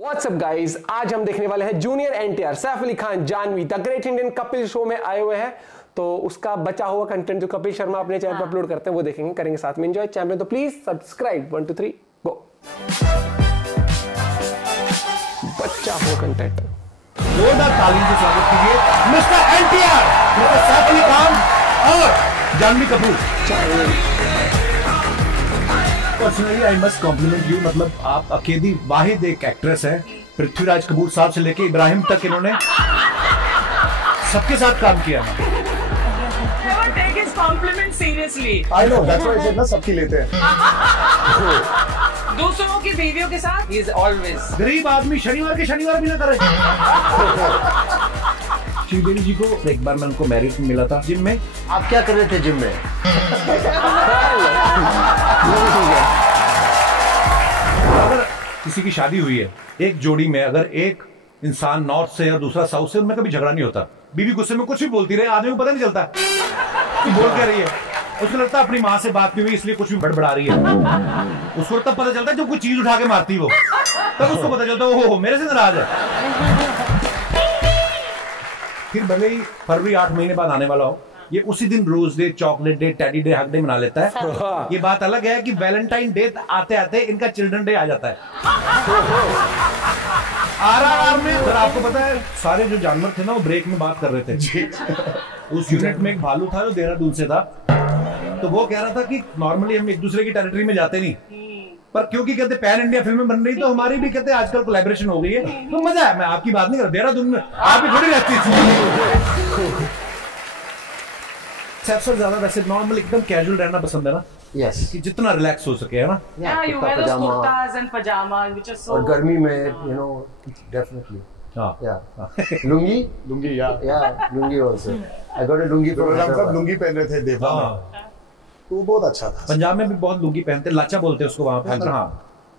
WhatsApp guys, आज हम देखने वाले हैं junior NTR Saif Ali Khan Janhvi the great Indian Kapil show में आए हुए हैं। तो उसका बचा हुआ कंटेंट जो कपिल शर्मा अपने चैनल पर अपलोड करते हैं वो देखेंगे, करेंगे साथ में एंजॉय। चैनल तो प्लीज सब्सक्राइब 1 2 3 गो। बचा हुआ कंटेंट जोरदार तालियों से स्वागत कीजिए mister NTR, mister Saif Ali Khan और Janhvi Kapoor. Personally I must compliment you, मतलब आप अकेली वाहिद एक एक्ट्रेस है। पृथ्वीराज कपूर साहब से लेके इब्राहिम तक इन्होंने सबके साथ काम किया है। Never take his compliment seriously. I know, that's why I said ना सबकी लेते हैं। दूसरों की बीवियों के साथ he is always. गरीब आदमी शनिवार के शनिवार भी ना करे। श्रीदेवी जी को एक बार मैं उनको मैरिज में मिला था जिम में। आप क्या कर रहे थे जिम में? अगर किसी की शादी हुई है, एक जोड़ी में अगर एक इंसान नॉर्थ से और दूसरा साउथ से, उनमें कभी झगड़ा नहीं होता। बीवी गुस्से में कुछ भी बोलती रहे, आदमी को पता नहीं चलता कि बोल क्या रही है। उसको लगता है अपनी माँ से बात नहीं हुई इसलिए कुछ भी बड़बड़ा रही है। उसको तब पता चलता है जब कोई चीज उठा के मारती वो, तब उसको पता चलता है ओहो मेरे से नाराज है। फिर भले ही फरवरी 8 महीने बाद आने वाला हो, ये उसी दिन rose day, chocolate day, teddy day, hug day मना लेता है। ये बात अलग है कि वैलेंटाइन डे आते आते इनका चिल्ड्रन डे आ जाता है। आरआरआर में अगर आपको पता है सारे जो जानवर थे ना वो ब्रेक में बात कर रहे थे। उस यूनिट में एक भालू था जो देहरादून से था, तो वो कह रहा था कि नॉर्मली हम एक दूसरे की टेरिटरी में जाते नहीं, पर क्योंकि कहते पैन इंडिया फिल्में बन रही तो हमारी भी कहते आजकल कोलैबोरेशन हो गई है, तो मजा है। मैं आपकी बात नहीं कर रहा, देहरादून में आप भी थोड़ी रहती थी। सबसे ज्यादा वैसे नॉर्मल एकदम कैजुअल रहना पसंद है ना? यस, कि जितना रिलैक्स हो सके, है ना? Yeah, you wear those kurtas and pajamas which are so. और गर्मी में यू नो डेफिनेटली हाँ या लुंगी लुंगी या lungi also I got a lungi तो हम सब लुंगी पहन रहे थे देवता में, हाँ। तो वो बहुत अच्छा था। पंजाब में भी बहुत लुंगी पहनते, लाचा बोलते हैं उसको वहां पे। हाँ,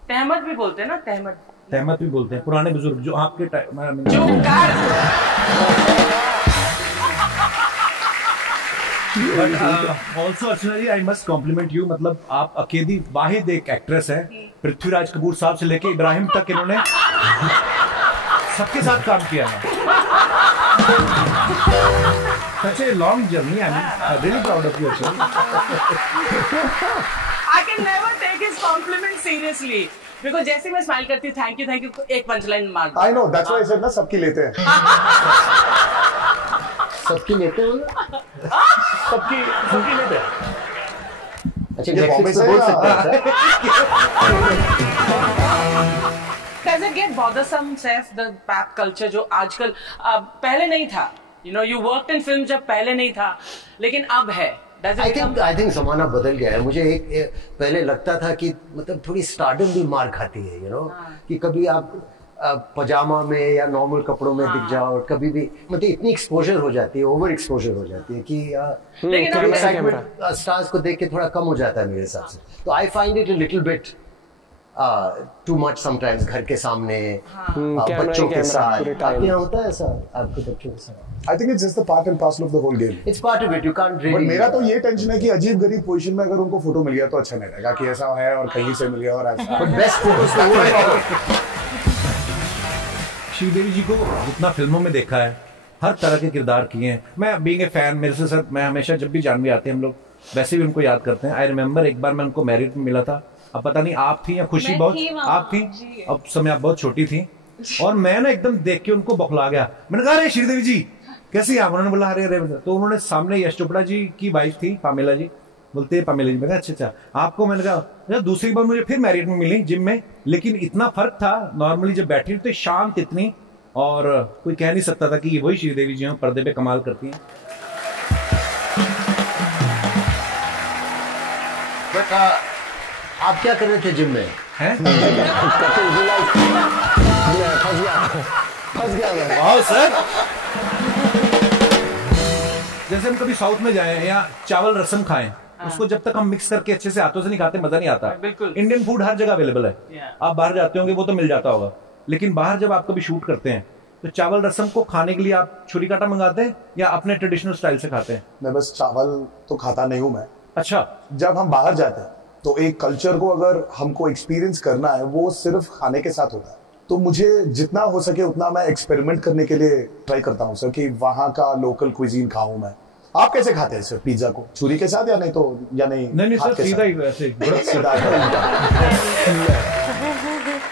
तहमत भी बोलते हैं ना, तहमत तहमत भी बोलते हैं पुराने बुजुर्ग जो आपके जो car. Also Archana I must compliment you, मतलब आप अकेली वाहिद एक एक्ट्रेस है। पृथ्वीराज कपूर साहब से लेके इब्राहिम तक इन्होंने सबके साथ काम किया है। Such a long journey. I'm really proud of you. I can never take his compliment seriously because जैसे मैं स्माइल करती हूँ थैंक यू एक पंचलाइन मार दो। I know, that's why I said ना सबकी लेते हैं। सबकी लेते हो? सबकी लेते हैं। अच्छा, ये बॉम्बे नेटफ्लिक्स से पे बोल या- सकते हैं? Does it get bothersome, Saif, the pap culture जो आजकल पहले नहीं था? You know, you worked in film जब पहले नहीं था, लेकिन अब है। आई थिंक जमाना बदल गया है। मुझे एक पहले लगता था कि मतलब थोड़ी स्टारडम भी मार खाती है, यू नो, कि कभी आप पजामा में या नॉर्मल कपड़ों में दिख जाओ, और कभी भी मतलब इतनी एक्सपोजर हो जाती है, ओवर एक्सपोजर हो जाती है कि एक्साइटमेंट स्टार्स को देख के थोड़ा कम हो जाता है मेरे हिसाब से। तो I find it a little bit too much sometimes. घर के सामने बच्चों के साथ, आपके यहाँ होता है ऐसा आपके बच्चों के साथ? I think it's just the part and parcel of the whole game. It's part of it. You can't really. But मेरा तो ये टेंशन है कि अजीब गरीब पोजीशन में अगर उनको फोटो मिल गया तो अच्छा नहीं रहेगा कि ऐसा है और कहीं से मिल गया और ऐसा। But best photos तो वो है। श्रीदेवी जी को जितना फिल्मों में देखा है, हर तरह के किरदार किए हैं। मैं बीइंग ए फैन, मेरे से साथ मैं हमेशा जब भी जानवी आते हैं हम लोग वैसे भी उनको याद करते हैं। आई रिमेम्बर एक बार मैं उनको मैरिड में मिला था। अब पता नहीं आप थी या खुशी, बहुत आप थी, अब समय आप बहुत छोटी थी, और मैं ना एकदम देख के उनको बौखला गया। मैंने कहा अरे श्रीदेवी जी कैसी आप? उन्होंने बोला अरे अरे, तो उन्होंने सामने यश चोपड़ा जी की वाइफ थी पामेला जी, बोलते हैं पामेला जी। मैं कहा अच्छा आपको? मैंने कहा दूसरी बार मुझे फिर मैरिड में मिली जिम में, लेकिन इतना फर्क था। नॉर्मली जब बैठी तो शांत इतनी, और कोई कह नहीं सकता था कि ये वही श्रीदेवी जी हैं, पर्दे पे कमाल करती हैं। बट आप क्या कर रहे थे जिम में? हैं? फंस गया मैं। वाह सर, जैसे हम कभी साउथ में जाएं या चावल रसम खाएं, उसको जब तक हम मिक्स करके अच्छे से हाथों से नहीं खाते मजा नहीं आता। बिल्कुल। इंडियन फूड हर जगह अवेलेबल है। आप बाहर जाते होंगे वो तो मिल जाता होगा, लेकिन बाहर जब आप कभी शूट करते हैं तो चावल रसम को खाने के लिए आप छुरी कांटा मंगाते हैं या अपने ट्रेडिशनल स्टाइल से खाते हैं? मैं बस चावल तो खाता नहीं हूँ मैं। अच्छा, जब हम बाहर जाते हैं तो एक कल्चर को अगर हमको एक्सपीरियंस करना है वो सिर्फ खाने के साथ होता है। तो मुझे जितना हो सके उतना मैं एक्सपेरिमेंट करने के लिए ट्राई करता हूँ सर, कि वहाँ का लोकल क्विजीन खाऊं मैं। आप कैसे खाते हैं सर पिज्जा को? छुरी के साथ या नहीं तो या नहीं? नहीं हाथ सर, के सीधा ही साथ? वैसे सीधा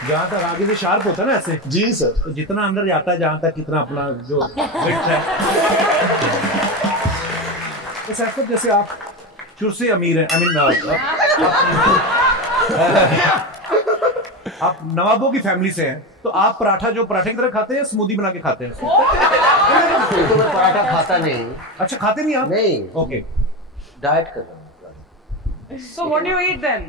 जहाँ तक आगे से शार्प होता है ना ऐसे, जी सर। तो जितना अंदर जाता है जहाँ तक कितना अपना जो विड्थ है। तो सर जैसे आप शुरू से अमीर हैं, आई मीन आप नवाबों की फैमिली से हैं, तो आप पराठा जो पराठे की तरह खाते हैं या स्मूदी बना के खाते हैं? तो मैं पराठा खाता नहीं। अच्छा, खाते नहीं आप? नहीं, ओके। डाइट कर रहा हूँ। So what do you eat then?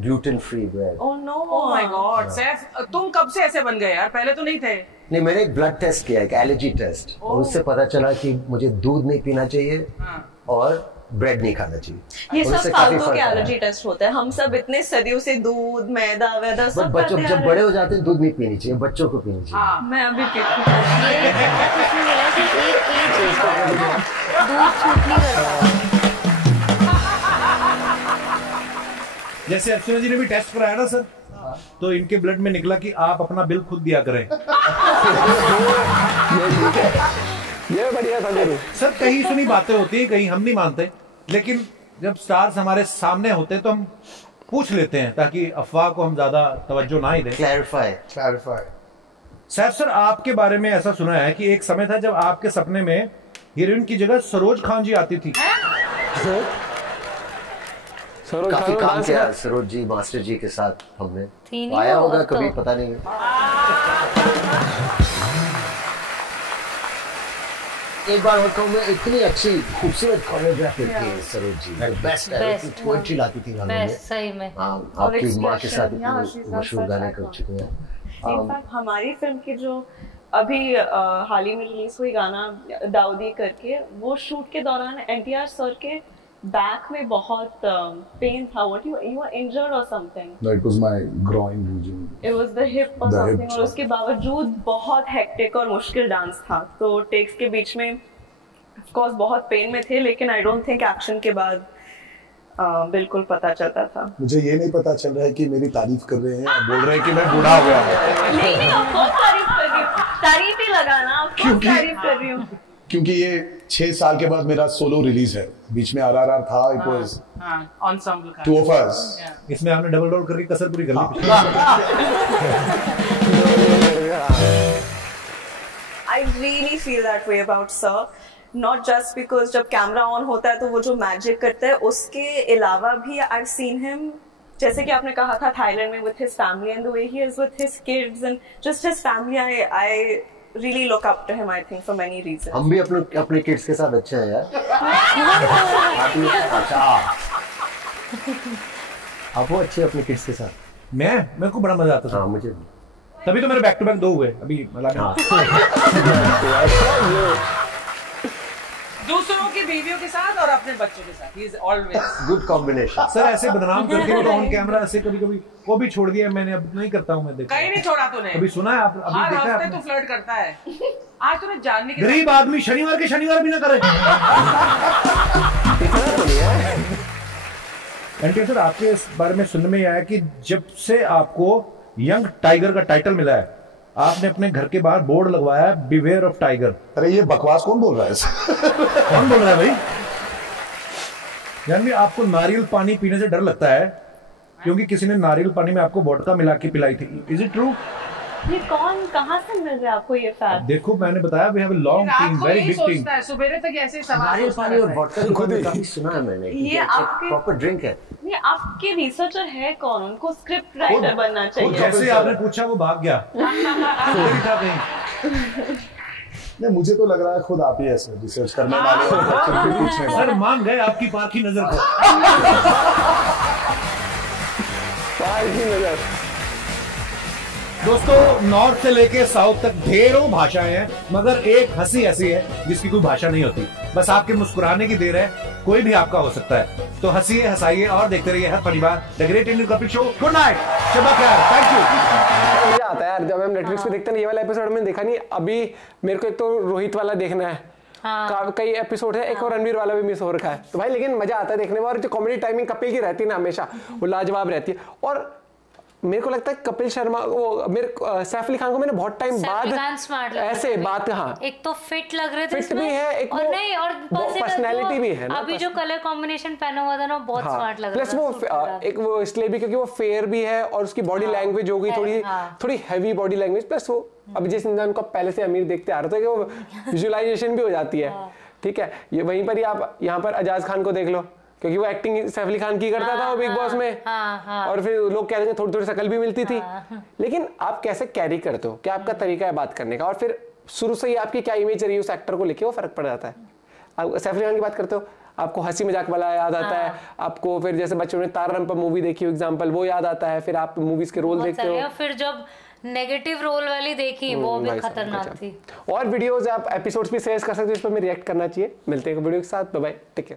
Gluten free bread. Oh no! Oh my God, Saif, तुम कब से ऐसे बन गए यार? पहले तो नहीं थे। नहीं, मैंने एक ब्लड टेस्ट किया, एक एलर्जी टेस्ट, और उससे पता चला कि मुझे दूध नहीं पीना चाहिए और ब्रेड नहीं खाना चाहिए। ये और सब उससे काफी फालतू फर्क के आया। एलर्जी टेस्ट होते हैं। हम सब इतने सदियों से दूध मैदा वैदा सब बच्चों खाते जब आ बड़े रहे हो जाते हैं दूध नहीं पीनी चाहिए, बच्चों को पीनी चाहिए। हैं। मैं अभी पीती हूँ। ये कुछ नहीं मिला कि एक चीज का दूध छूट नहीं करता। जैसे अर्चना जी ने भी टेस्ट कराया ना सर, तो इनके ब्लड में निकला कि आप अपना बिल खुद दिया करें। ये बढ़िया था गुरु। सर कहीं सुनी बातें होती है, कहीं हम नहीं मानते, लेकिन जब स्टार्स हमारे सामने होते हैं तो हम पूछ लेते हैं ताकि अफवाह को हम ज्यादा तवज्जो ना ही दें। क्लैरिफाई। सैफ सर, आपके बारे में ऐसा सुना है कि एक समय था जब आपके सपने में हीरोइन की जगह सरोज खान जी आती थी। सरोज काफी खान काम डांस किया कर- सरोज जी मास्टर जी के साथ हमने। थी नहीं आया वो होगा तो। कभी, पता नहीं। एक बार और कहूँ मैं, इतनी अच्छी खूबसूरत कोरियोग्राफी थी सरोज जी, बेस्ट है। Best, इतनी पोएट्री लाती थी गानों में। बेस्ट, सही में। हाँ, और आपकी माँ के साथ expression, yeah, इतने she's मशहूर such गाने icon. कर चुके हैं। इनफैक्ट हमारी फिल्म की जो अभी हाल ही में रिलीज हुई गाना दाऊदी करके, वो शूट के दौरान एनटीआर सर के बैक में बहुत पेन था। व्हाट यू वर इंजर्ड और something? No, it was my groin region. It was the hip और The hip, समथिंग, और उसके बावजूद बहुत हेक्टिक और मुश्किल डांस था। तो टेक्स के बीच में ऑफ कोर्स बहुत पेन में थे, लेकिन आई डोंट थिंक एक्शन के बाद बिल्कुल पता चलता था। मुझे ये नहीं पता चल रहा है कि मेरी तारीफ कर रहे हैं, आप बोल रहे हैं कि मैं बूढ़ा हो गया हूँ। नहीं नहीं, ऑफ कोर्स तारीफ कर रही हूँ, तारीफ ही लगाना, ऑफ कोर्स क्योंकि- तारीफ कर रही हूँ। क्योंकि ये 6 साल के बाद मेरा सोलो रिलीज है। बीच में आरआरआर था, इट वाज हाँ, ensemble का। 2 of us। इसमें आपने डबल रोल करके कसर पूरी कर ली। I really feel that way about Sir, not just because जब कैमरा ऑन होता है तो वो जो मैजिक करता है, उसके अलावा भी I've seen him, जैसे कि आपने कहा था थाईलैंड में, with his family and the way he is with his kids and just his family, I really look up to him, I think, for many reasons. हम भी अपने किड्स के साथ अच्छे हैं यार। अच्छा, आप वो अच्छे अपने किड्स के साथ। मेरे को बड़ा मजा आता था, हाँ, मुझे तभी तो मेरे बैक टू बैक 2 हुए अभी मतलब। हाँ। दूसरों की बीवियों के साथ और अपने बच्चों के साथ, he is always। Good combination. Sir ऐसे बदनाम करके वो ऑन कैमरा ऐसे कभी कभी वो भी छोड़ दिया मैंने, अब नहीं करता हूँ मैं। देखा कहीं नहीं छोड़ा तूने। अभी सुना है आप, अभी हर देखा है हफ्ते आपने? तू फ्लर्ट करता है। आज तूने जानने के गरीब आदमी शनिवार के शनिवार भी ना करे। एनटीआर सर, आपके इस बारे में सुनने में आया कि जब से आपको यंग टाइगर का टाइटल मिला है, आपने अपने घर के बाहर बोर्ड लगवाया है बिवेयर ऑफ टाइगर। अरे ये बकवास कौन बोल रहा है? कौन बोल रहा है भाई? यानी आपको नारियल पानी पीने से डर लगता है क्योंकि किसी ने नारियल पानी में आपको वोडका मिला के पिलाई थी। Is it true? ये कौन, कहाँ से मिल रहा है आपको ये फैक्ट? देखो मैंने बताया वी हैव अ लॉन्ग रात टीम, को वेरी यही बिग टीम। सोचता है, सुबेरे तक ऐसे ही सवाल नारियल सोचता पानी और रहता है। वोडका के बारे में काफी सुना है मैंने। ये आपके- प्रॉपर ड्रिंक है। ये आपके रिसर्चर है कौन? उनको स्क्रिप्ट राइटर बनना वो चाहिए। जैसे आपने पूछा वो भाग गया। नहीं था कहीं। नहीं, मुझे तो लग रहा है खुद आप ही ऐसे रिसर्च करने वाले और बच्चों के पूछने वाले। सर मान गए आपकी पारखी नजर को। पारखी नजर। दोस्तों, नॉर्थ से लेके साउथ तक ढेरों भाषाएं हैं, मगर एक हंसी ऐसी है जिसकी कोई भाषा नहीं होती। बस आपके मुस्कुराने की देर है, कोई भी आपका हो सकता है। तो हंसिए, हंसाइए और देखते रहिए हर परिवार the great Indian Kapil show. Good night, शब्बा खैर, थैंक यू। मजा आता है यार जब हम नेटफ्लिक्स पे देखते हैं। ये वाला एपिसोड मैंने देखा नहीं अभी। मेरे को एक तो रोहित वाला देखना है, कई एपिसोड है, एक और रणवीर वाला भी मिस हो रखा है। तो भाई लेकिन मजा आता है देखने में, और जो कॉमेडी टाइमिंग कपिल की रहती है ना हमेशा, वो लाजवाब रहती है। और मेरे को लगता है कपिल शर्मा वो मेरे सैफ अली खान को मैंने बहुत टाइम बाद ऐसे बात, हाँ एक तो फिट लग रहे थे, फिट भी है, एक और नहीं और पर्सनैलिटी भी है ना, अभी जो कलर कॉम्बिनेशन पहना हुआ था ना बहुत स्मार्ट लग रहा था। प्लस वो एक वो इसलिए भी क्योंकि वो फेयर भी है और उसकी बॉडी लैंग्वेज हो गई थोड़ी हैवी बॉडी लैंग्वेज, प्लस वो अब जिस इंसान को पहले से अमीर देखते आ रहे थे कि वो विजुअलाइजेशन भी हो जाती है। ठीक है, ये वहीं पर ही आप यहाँ पर अजाज खान को देख लो, क्योंकि वो एक्टिंग सैफ अली खान की करता था वो बिग बॉस में, और फिर लोग कहते हैं थोड़ी थोड़ी शकल भी मिलती थी। लेकिन आप कैसे कैरी करते हो, क्या आपका तरीका है बात करने का, और फिर शुरू से ही आपकी क्या इमेज रही है उस एक्टर को लेके, वो फर्क पड़ जाता है। आप सैफ अली खान की बात करते हो, आपको हंसी मजाक वाला याद आता है, आपको फिर जैसे बच्चों ने तारम पर मूवी देखी हो एग्जांपल, वो याद आता है, फिर आप मूवीज के रोल देखते हो। फिर जब नेगेटिव रोल वाली देखी वो भी खतरनाक थी। और वीडियोस आप एपिसोड्स भी शेयर कर सकते हो, इस पर मैं रिएक्ट करना चाहिए। मिलते हैं वीडियो के साथ, बाय बाय, टेक केयर।